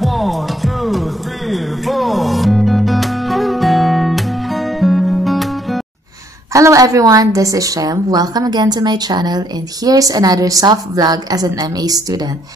1, 2, 3, 4. Hello everyone, this is Shem. Welcome again to my channel, and here's another soft vlog as an MA student.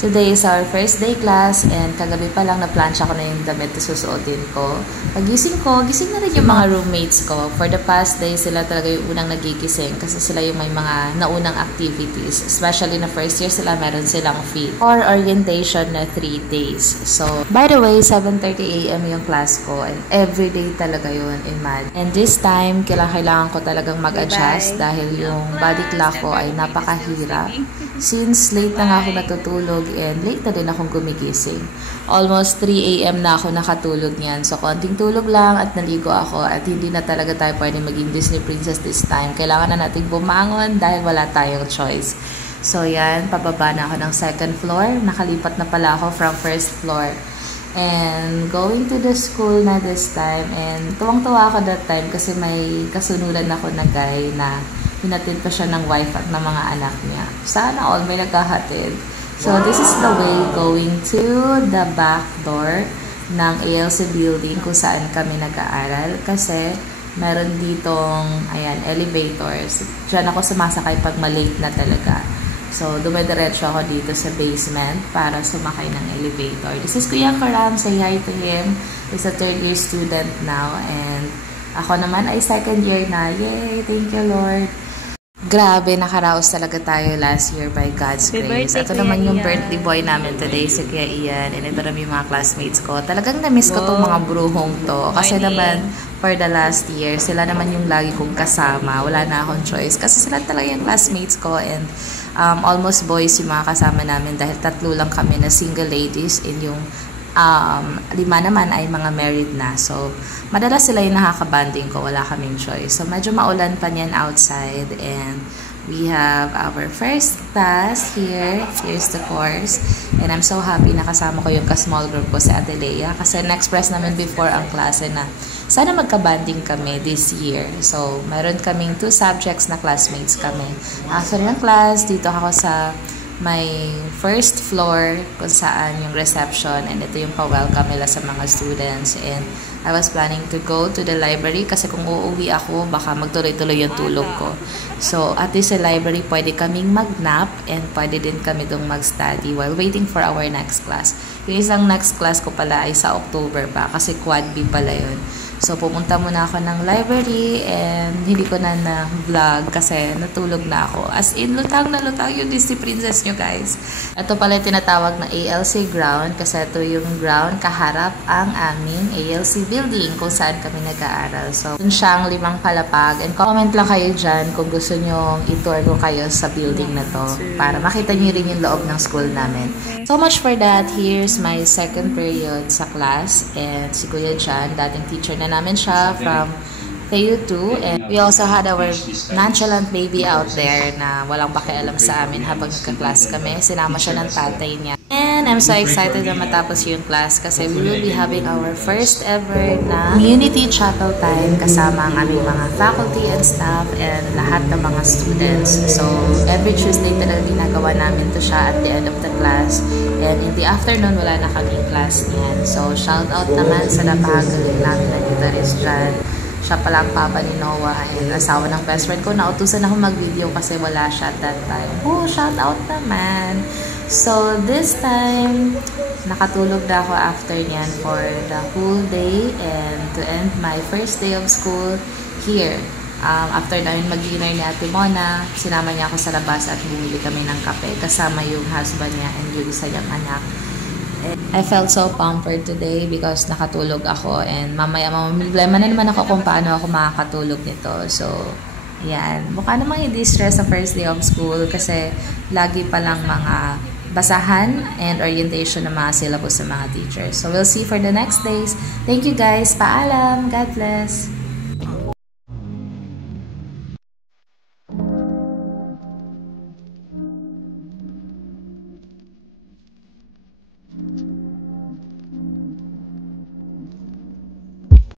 Today is our first day class, and kagabi pa lang na-plancha ko na yung damit na susuotin ko. Pagising ko, gising na rin yung mga roommates ko. For the past day, sila talaga yung unang nagigising kasi sila yung may mga naunang activities. Especially na first year sila, meron silang fit or orientation na 3 days. So, by the way, 7:30 AM yung class ko, and everyday talaga yun in math. And this time, kailangan ko talagang mag-adjust dahil yung body clock ko ay napakahirap. Since late na nga ako natutulog and late na din akong gumigising. Almost 3 AM na ako nakatulog niyan. So, konting tulog lang at naligo ako at hindi na talaga tayo pwede maging Disney princess this time. Kailangan na nating bumangon dahil wala tayong choice. So, yan. Pababa na ako ng second floor. Nakalipat na pala ako from first floor. And going to the school na this time. And tuwang-tuwa ako that time kasi may kasunuran ako na guy na hinatid pa siya ng wife at ng mga anak niya. Sana all may naghahatid. So, this is the way going to the back door ng ALC building kung saan kami nag-aaral. Kasi, meron ditong, ayan, elevators. Diyan ako sumasakay pag malate na talaga. So, dumediretso ako dito sa basement para sumakay ng elevator. This is Kuya Karam. Say hi to him. He's a 3rd year student now. And ako naman ay 2nd year na. Yay! Thank you, Lord. Grabe, nakaraos talaga tayo last year by God's grace. Ito naman yung birthday boy namin today, si Kuya Ian. And ito naman yung mga classmates ko. Talagang na-miss ko tong mga bruhong to. Kasi naman, for the last year, sila naman yung lagi kong kasama. Wala na akong choice. Kasi sila talaga yung classmates ko. And almost boys yung mga kasama namin dahil 3 lang kami na single ladies. And yung 5 naman ay mga married na. So, madalas sila yung nakakabanding ko. Wala kaming choice. So, medyo maulan pa niyan outside. And we have our first class here. Here's the course. And I'm so happy na kasama ko yung ka-small group ko si Adelea. Kasi na-express namin before ang klase na sana magka-banding kami this year. So, meron kaming 2 subjects na classmates kami. After ng class, dito ako sa may first floor kung saan yung reception, and ito yung pa-welcome nila sa mga students. And I was planning to go to the library kasi kung uuwi ako, baka magtuloy-tuloy yung tulog ko. So, at least sa library, pwede kaming mag-nap and pwede din kami dong mag-study while waiting for our next class. Yung isang next class ko pala ay sa October pa kasi Quad B pala yun. So, pumunta muna ako ng library and hindi ko na na-vlog kasi natulog na ako. As in, lutang na lutang yung Disney princess nyo, guys. Ito pala yung tinatawag na ALC ground kasi ito yung ground kaharap ang aming ALC building kung saan kami nag-aaral. So, dun siyang 5 palapag. And comment lang kayo dyan kung gusto nyo i-tour ko kayo sa building na to para makita nyo rin yung loob ng school namin. So much for that. Here's my second period sa class. And si Kuya Jan, dating teacher na namin siya from Theo 2. And we also had our nonchalant baby out there na walang pakialam sa amin habang nagka-class kami. Sinama siya ng tatay niya. And I'm so excited na matapos yung class kasi we will be having our first ever na community chapel time kasama ang aming mga faculty and staff and lahat ng mga students. So, every Tuesday talaga ginagawa namin to siya at the end of the class. And in the afternoon, wala na kaming class niyan. So, shout out naman sa napakagaling namin na guitarist dyan. Siya pala ang papa ni Noah and asawa ng best friend ko. Nautusan ako mag-video kasi wala siya at that time. Oh, shout out naman! So, this time, nakatulog na ako after niyan for the whole day and to end my first day of school here. After namin mag-dinner ni Ate Mona, sinama niya ako sa labas at bumili kami ng kape kasama yung husband niya and yung isa niyang anak. I felt so pampered today because nakatulog ako and mamaya mamamilblema na naman ako kung paano ako makakatulog nito. So, yan. Mukha namang i-distress sa first day of school kasi lagi palang mga basahan and orientation ng mga syllabus sa mga teachers. So, we'll see for the next days. Thank you guys. Paalam. God bless.